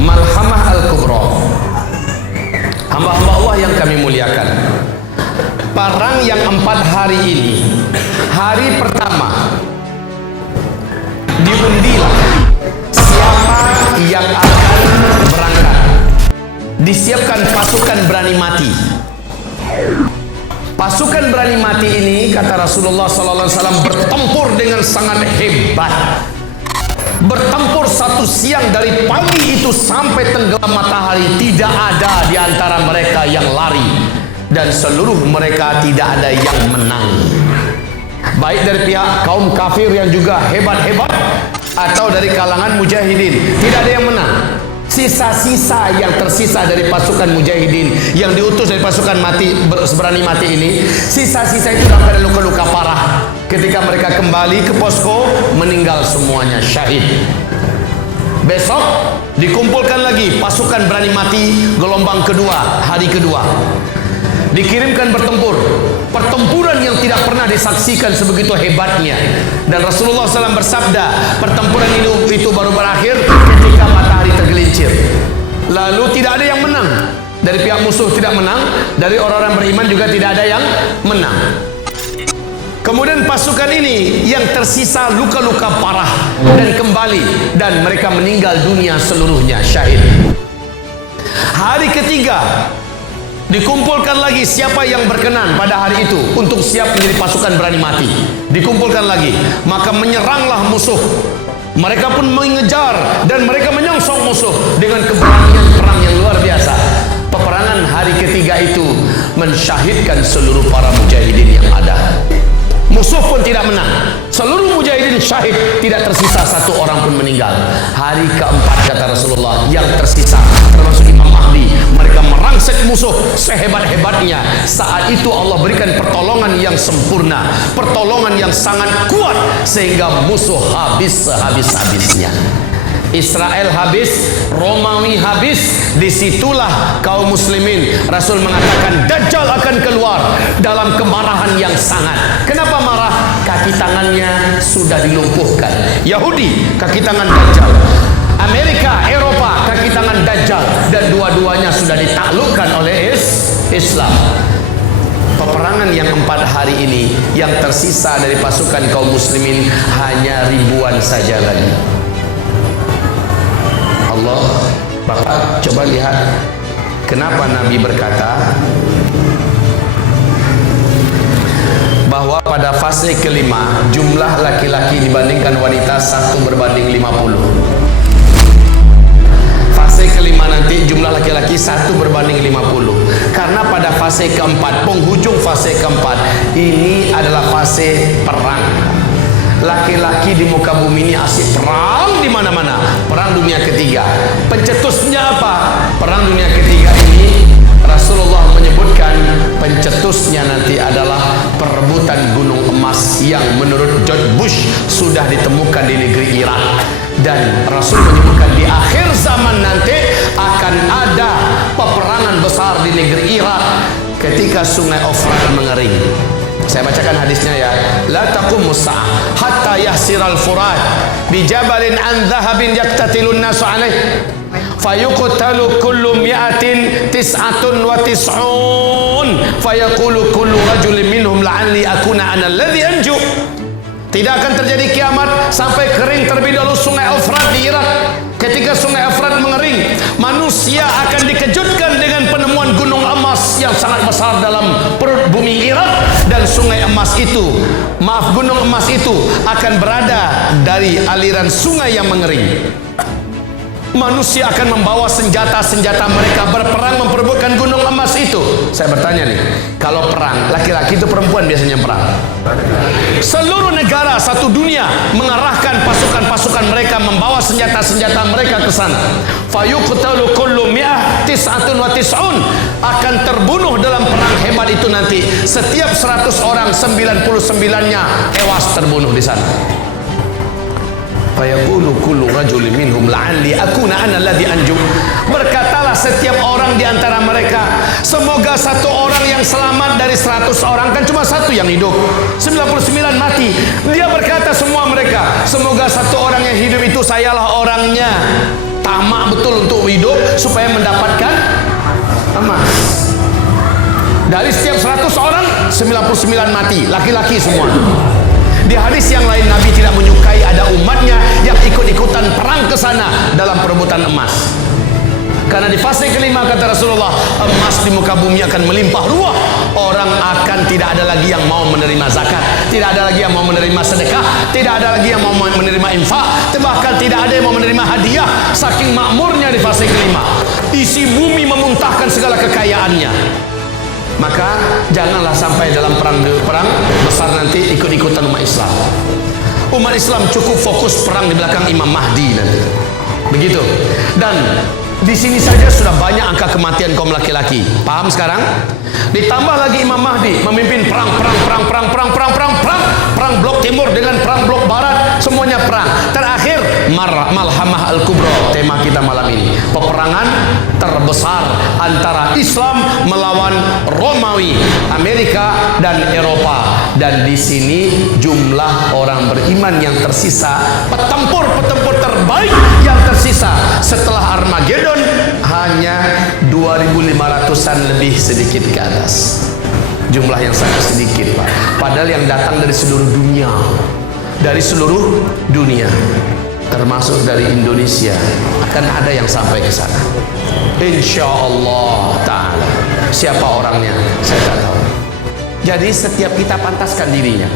Malhamah Al-Kubra. Hamba-hamba Allah yang kami muliakan, perang yang 4 hari ini, hari pertama diundilah siapa yang akan berangkat. Disiapkan pasukan berani mati. Pasukan berani mati ini, kata Rasulullah SAW, bertempur dengan sangat hebat. Bertempur satu siang, dari pagi itu sampai tenggelam matahari. Tidak ada di antara mereka yang lari, dan seluruh mereka tidak ada yang menang. Baik dari pihak kaum kafir yang juga hebat-hebat, atau dari kalangan mujahidin, tidak ada yang menang. Sisa-sisa yang tersisa dari pasukan mujahidin yang diutus dari pasukan berani mati ini, sisa-sisa itu dalam keadaan luka-luka parah. Ketika mereka kembali ke posko, meninggal semuanya, syahid. Besok dikumpulkan lagi pasukan berani mati gelombang kedua, hari kedua. Dikirimkan bertempur, pertempuran yang tidak pernah disaksikan sebegitu hebatnya. Dan Rasulullah SAW bersabda, pertempuran itu baru berakhir ketika matahari tergelincir. Lalu tidak ada yang menang. Dari pihak musuh tidak menang, dari orang-orang beriman juga tidak ada yang menang. Kemudian pasukan ini yang tersisa luka-luka parah dan kembali, dan mereka meninggal dunia seluruhnya, syahid. Hari ketiga dikumpulkan lagi siapa yang berkenan pada hari itu untuk siap menjadi pasukan berani mati. Dikumpulkan lagi, maka menyeranglah musuh. Mereka pun mengejar dan mereka menyongsong musuh dengan keberanian perang yang luar biasa. Peperangan hari ketiga itu mensyahidkan seluruh para mujahidin yang ada. Musuh pun tidak menang, seluruh mujahidin syahid, tidak tersisa satu orang pun meninggal. Hari keempat, kata Rasulullah, yang tersisa termasuk Imam Mahdi, mereka merangsek musuh sehebat-hebatnya. Saat itu Allah berikan pertolongan yang sempurna, pertolongan yang sangat kuat, sehingga musuh habis sehabis-habisnya. Israel habis, Romawi habis. Disitulah kaum muslimin, Rasul mengatakan Dajjal akan keluar dalam kemarahan yang sangat. Kenapa marah? Kaki tangannya sudah dilumpuhkan. Yahudi, kaki tangan Dajjal. Amerika, Eropa, kaki tangan Dajjal. Dan dua-duanya sudah ditaklukkan oleh Islam. Peperangan yang 4 hari ini, yang tersisa dari pasukan kaum muslimin hanya ribuan saja lagi. Allah, Bapak coba lihat kenapa Nabi berkata bahwa pada fase kelima jumlah laki-laki dibandingkan wanita 1 berbanding 50. Fase kelima nanti jumlah laki-laki 1 berbanding 50. Karena pada fase keempat, penghujung fase keempat, ini adalah fase perang. Laki-laki di muka bumi ini asik perang di mana-mana. Perang dunia ketiga. Pencetusnya apa? Perang dunia ketiga ini Rasulullah menyebutkan pencetusnya nanti adalah perebutan gunung emas yang menurut George Bush sudah ditemukan di negeri Irak. Dan Rasul menyebutkan di akhir zaman nanti akan ada peperangan besar di negeri Irak ketika sungai Efrat mengering. Saya bacakan hadisnya ya. La taqumus sa'ah hatta yahsiral furat bi jabalin an dhahabin yaqtatilun nasu alaih fayuqtalu kullu mi'atin tis'atun wa tis'un fayaqulu kullu rajulin minhum la'alli akuna ana alladhi anju. Tidak akan terjadi kiamat sampai kering terlebih dahulu sungai Efrat di Irak. Ketika sungai Efrat mengering, manusia akan dikejutkan dengan penemuan gunung emas yang sangat besar dalam perut bumi Irak. Dan sungai emas itu, gunung emas itu akan berada dari aliran sungai yang mengering. Manusia akan membawa senjata-senjata mereka berperang memperebutkan gunung emas itu. Saya bertanya nih, kalau perang, laki-laki itu perempuan biasanya perang. Seluruh negara satu dunia mengarahkan pasukan-pasukan mereka, membawa senjata-senjata mereka ke sana. Fayuqtalu kullu mi'ah tis'atun wa tis'un, akan terbunuh dalam perang hebat itu nanti. Setiap 100 orang 99-nya tewas terbunuh di sana. Fayaqulu kullu rajulin minhum la'alli akuna ana alladhi anju. Berkatalah setiap orang di antara mereka, semoga satu orang yang selamat dari 100 orang, kan cuma satu yang hidup, 99 mati. Dia berkata semua mereka, semoga satu orang yang hidup itu sayalah orangnya. Tamak betul untuk hidup supaya mendapatkan emas. Dari setiap 100 orang 99 mati, laki-laki semua. Di hadis yang lain Nabi tidak menyukai ada umatnya yang ikut-ikutan perang ke sana dalam perebutan emas. Karena di fase kelima kata Rasulullah, emas di muka bumi akan melimpah ruah. Orang akan tidak ada lagi yang mau menerima zakat, tidak ada lagi yang mau menerima sedekah, tidak ada lagi yang mau menerima infak, bahkan tidak ada yang mau menerima hadiah. Saking makmurnya di fase kelima, isi bumi memuntahkan segala kekayaannya. Maka janganlah sampai dalam perang besar nanti ikut-ikutan umat Islam. Umat Islam cukup fokus perang di belakang Imam Mahdi nanti. Begitu. Dan di sini saja sudah banyak angka kematian kaum laki-laki. Paham sekarang? Ditambah lagi Imam Mahdi memimpin perang blok timur dengan perang blok barat, semuanya perang. Terakhir Malhamah Al-Kubra, tema kita malam ini. Peperangan terbesar antara Islam melawan Romawi, Amerika dan Eropa. Dan di sini jumlah orang beriman yang tersisa, petempur-petempur terbaik yang tersisa setelah Armageddon hanya 2.500-an lebih sedikit ke atas. Jumlah yang sangat sedikit, Pak. Padahal yang datang dari seluruh dunia, termasuk dari Indonesia, akan ada yang sampai ke sana. Insya Allah Ta'ala. Siapa orangnya saya tak tahu. Jadi setiap kita pantaskan dirinya.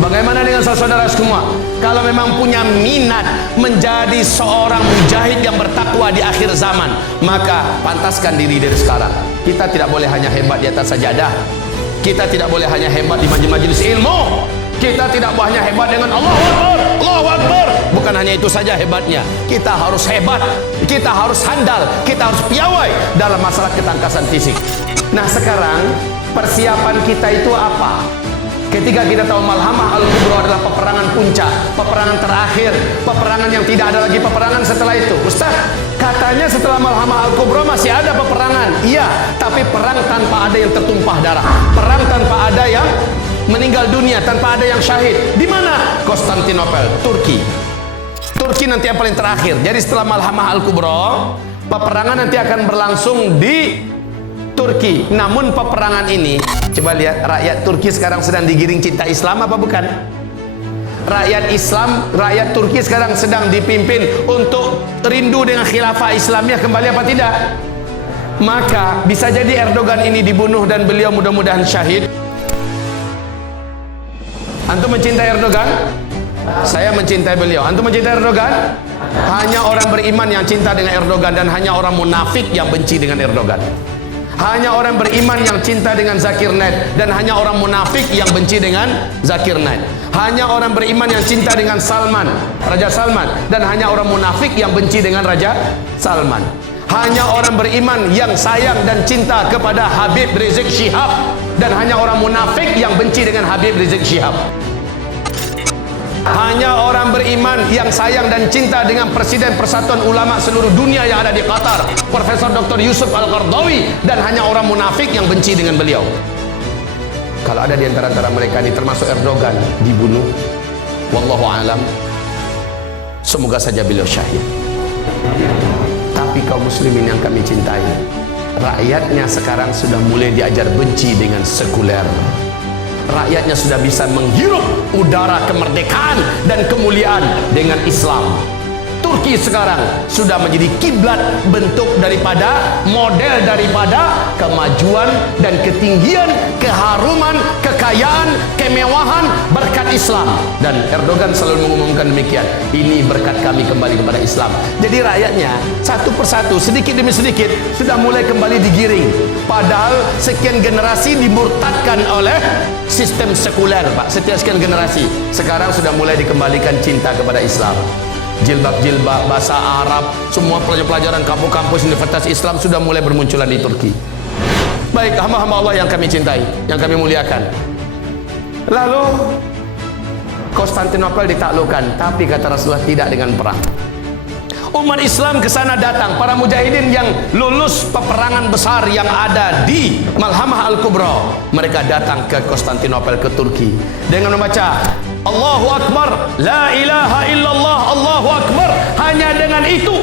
Bagaimana dengan saudara semua? Kalau memang punya minat menjadi seorang mujahid yang bertakwa di akhir zaman, maka pantaskan diri dari sekarang. Kita tidak boleh hanya hebat di atas sajadah. Kita tidak boleh hanya hebat di majelis ilmu. Kita tidak boleh hanya hebat dengan Allahu Akbar, Allahu Akbar. Bukan hanya itu saja hebatnya. Kita harus hebat, kita harus handal, kita harus piawai dalam masalah ketangkasan fisik. Nah sekarang persiapan kita itu apa? Ketika kita tahu Malhamah Al-Kubra adalah peperangan puncak, peperangan terakhir, peperangan yang tidak ada lagi peperangan setelah itu. Ustaz, katanya setelah Malhamah Al-Kubra masih ada peperangan. Iya, tapi perang tanpa ada yang tertumpah darah, perang tanpa ada yang meninggal dunia, tanpa ada yang syahid. Di mana? Konstantinopel, Turki. Turki nanti yang paling terakhir. Jadi setelah Malhamah Al-Kubra, peperangan nanti akan berlangsung di Turki. Namun peperangan ini, coba lihat, rakyat Turki sekarang sedang digiring cinta Islam apa bukan? Rakyat Islam, rakyat Turki sekarang sedang dipimpin untuk rindu dengan khilafah Islamiyah kembali apa tidak? Maka bisa jadi Erdogan ini dibunuh dan beliau mudah-mudahan syahid. Antum mencintai Erdogan? Saya mencintai beliau. Antum mencintai Erdogan? Hanya orang beriman yang cinta dengan Erdogan, dan hanya orang munafik yang benci dengan Erdogan. Hanya orang beriman yang cinta dengan Zakir Naik, dan hanya orang munafik yang benci dengan Zakir Naik. Hanya orang beriman yang cinta dengan Salman, Raja Salman, dan hanya orang munafik yang benci dengan Raja Salman. Hanya orang beriman yang sayang dan cinta kepada Habib Rizik Syihab, dan hanya orang munafik yang benci dengan Habib Rizik Syihab. Hanya orang beriman yang sayang dan cinta dengan Presiden Persatuan Ulama seluruh dunia yang ada di Qatar, Profesor Dr. Yusuf Al-Qaradawi, dan hanya orang munafik yang benci dengan beliau. Kalau ada di antara mereka ini termasuk Erdogan dibunuh, wallahu alam, semoga saja beliau syahid. Tapi kaum muslimin yang kami cintai, rakyatnya sekarang sudah mulai diajar benci dengan sekuler. Rakyatnya sudah bisa menghirup udara kemerdekaan dan kemuliaan dengan Islam. Turki sekarang sudah menjadi kiblat, bentuk daripada model daripada kemajuan dan ketinggian, keharuman, kekayaan, kemewahan berkat Islam. Dan Erdogan selalu mengumumkan demikian, ini berkat kami kembali kepada Islam. Jadi rakyatnya satu persatu, sedikit demi sedikit sudah mulai kembali digiring. Padahal sekian generasi dimurtadkan oleh sistem sekuler, Pak. Setiap sekian generasi sekarang sudah mulai dikembalikan cinta kepada Islam. Jilbab, bahasa Arab, semua pelajaran kampus-kampus Universitas Islam sudah mulai bermunculan di Turki. Baik, hamba-hamba Allah yang kami cintai, yang kami muliakan. Lalu Konstantinopel ditaklukkan, tapi kata Rasulullah tidak dengan perang. Umat Islam ke sana datang, para mujahidin yang lulus peperangan besar yang ada di Malhamah Al-Kubra. Mereka datang ke Konstantinopel, ke Turki, dengan membaca Allahu Akbar, la ilaha illallah, Allahu Akbar. Hanya dengan itu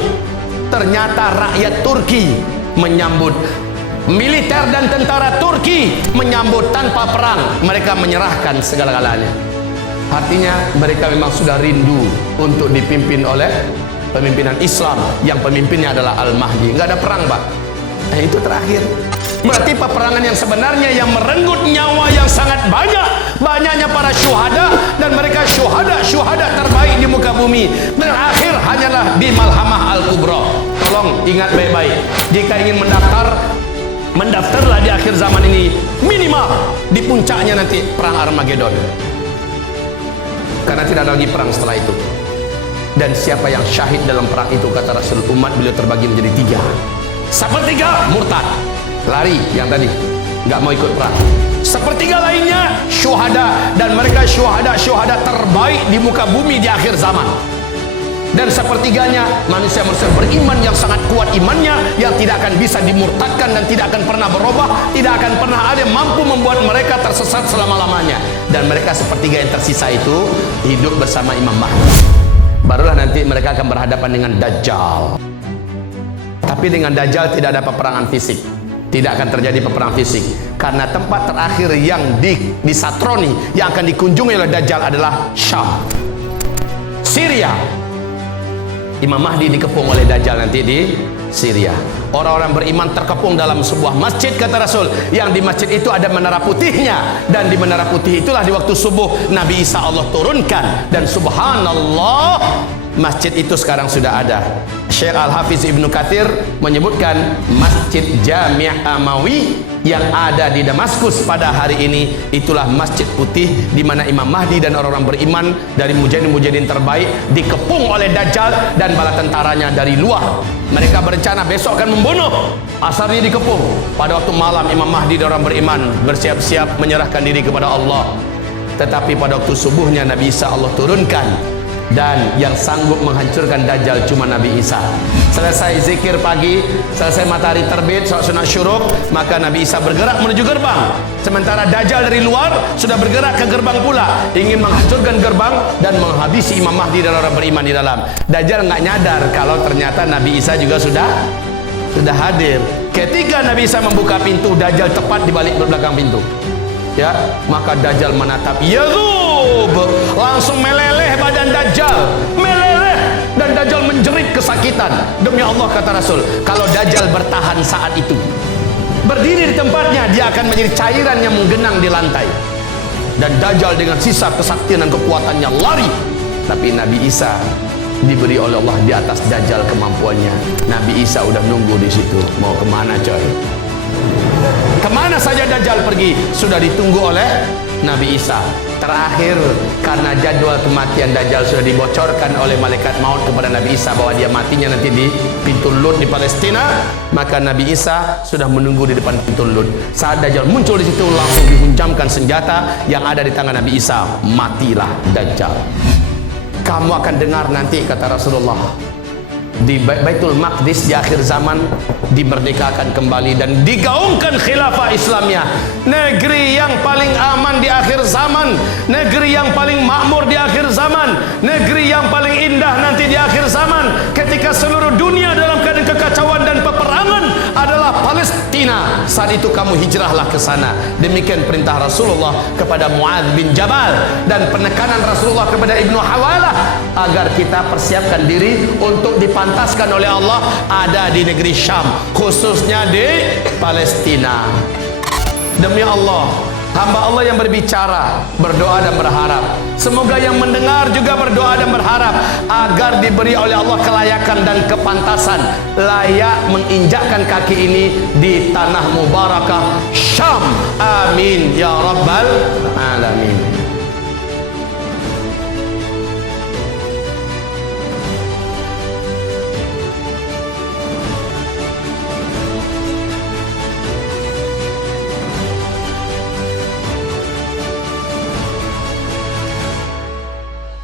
ternyata rakyat Turki menyambut, militer dan tentara Turki menyambut tanpa perang. Mereka menyerahkan segala-galanya. Artinya mereka memang sudah rindu untuk dipimpin oleh pemimpinan Islam yang pemimpinnya adalah Al-Mahdi. Nggak ada perang, Pak. Nah, itu terakhir. Berarti peperangan yang sebenarnya yang merenggut nyawa yang sangat banyak, banyaknya para syuhada, dan mereka syuhada terbaik di muka bumi, terakhir hanyalah di Malhamah Al-Kubra. Tolong ingat baik-baik, jika ingin mendaftarlah di akhir zaman ini, minimal di puncaknya nanti perang Armageddon, karena tidak ada lagi perang setelah itu. Dan siapa yang syahid dalam perang itu, kata Rasul, umat beliau terbagi menjadi 3. Sepertiga murtad, lari yang tadi, nggak mau ikut perang. Sepertiga lainnya syuhada, dan mereka syuhada terbaik di muka bumi di akhir zaman. Dan sepertiganya manusia-manusia beriman yang sangat kuat imannya, yang tidak akan bisa dimurtadkan dan tidak akan pernah berubah, tidak akan pernah ada yang mampu membuat mereka tersesat selama-lamanya. Dan mereka sepertiga yang tersisa itu hidup bersama Imam Mahdi. Barulah nanti mereka akan berhadapan dengan Dajjal. Tapi dengan Dajjal tidak ada peperangan fisik, tidak akan terjadi peperangan fisik, karena tempat terakhir yang disatroni, yang akan dikunjungi oleh Dajjal adalah Syam, Syria. Imam Mahdi dikepung oleh Dajjal nanti di Syria. Orang-orang beriman terkepung dalam sebuah masjid, kata Rasul, yang di masjid itu ada menara putihnya, dan di menara putih itulah di waktu subuh Nabi Isa Allah turunkan. Dan subhanallah, masjid itu sekarang sudah ada. Syekh Al-Hafiz Ibnu Katsir menyebutkan Masjid Jami' Amawi yang ada di Damaskus pada hari ini, itulah masjid putih di mana Imam Mahdi dan orang-orang beriman dari mujahidin-mujahidin terbaik dikepung oleh Dajjal dan bala tentaranya dari luar. Mereka berencana besok akan membunuh. Asarnya dikepung. Pada waktu malam Imam Mahdi dan orang beriman bersiap-siap menyerahkan diri kepada Allah. Tetapi pada waktu subuhnya Nabi Isa Allah turunkan, dan yang sanggup menghancurkan Dajjal cuma Nabi Isa. Selesai zikir pagi, selesai matahari terbit, salat sunat syuruk, maka Nabi Isa bergerak menuju gerbang. Sementara Dajjal dari luar sudah bergerak ke gerbang pula, ingin menghancurkan gerbang dan menghabisi Imam Mahdi dan orang beriman di dalam. Dajjal nggak nyadar kalau ternyata Nabi Isa juga sudah hadir. Ketika Nabi Isa membuka pintu, Dajjal tepat di balik belakang pintu. Ya, maka Dajjal menatap, Yazub, langsung meleleh badan Dajjal, meleleh, dan Dajjal menjerit kesakitan. Demi Allah, kata Rasul, kalau Dajjal bertahan saat itu, berdiri di tempatnya, dia akan menjadi cairan yang menggenang di lantai. Dan Dajjal dengan sisa kesaktian dan kekuatannya lari. Tapi Nabi Isa diberi oleh Allah di atas Dajjal kemampuannya. Nabi Isa udah nunggu di situ. Mau kemana, coy? Kemana saja Dajjal pergi sudah ditunggu oleh Nabi Isa. Terakhir, karena jadwal kematian Dajjal sudah dibocorkan oleh malaikat maut kepada Nabi Isa bahwa dia matinya nanti di pintu Lut di Palestina, maka Nabi Isa sudah menunggu di depan pintu Lut. Saat Dajjal muncul di situ, langsung dihunjamkan senjata yang ada di tangan Nabi Isa. Matilah Dajjal. Kamu akan dengar nanti, kata Rasulullah, di Baitul Maqdis di akhir zaman dimerdekakan kembali dan digaungkan khilafah Islamnya. Negeri yang paling aman di akhir zaman, negeri yang paling makmur di akhir zaman, negeri yang paling indah nanti di akhir zaman, ketika seluruh dunia dalam keadaan kekacauan dan peperangan, adalah Palestina. Saat itu kamu hijrahlah ke sana. Demikian perintah Rasulullah kepada Muadz bin Jabal dan penekanan Rasulullah kepada Ibnu Hawalah agar kita persiapkan diri untuk dipantaskan oleh Allah ada di negeri Syam, khususnya di Palestina. Demi Allah, hamba Allah yang berbicara, berdoa dan berharap, semoga yang mendengar juga berdoa dan berharap agar diberi oleh Allah kelayakan dan kepantasan layak menginjakkan kaki ini di tanah mubarakah Syam. Amin ya rabbal alamin.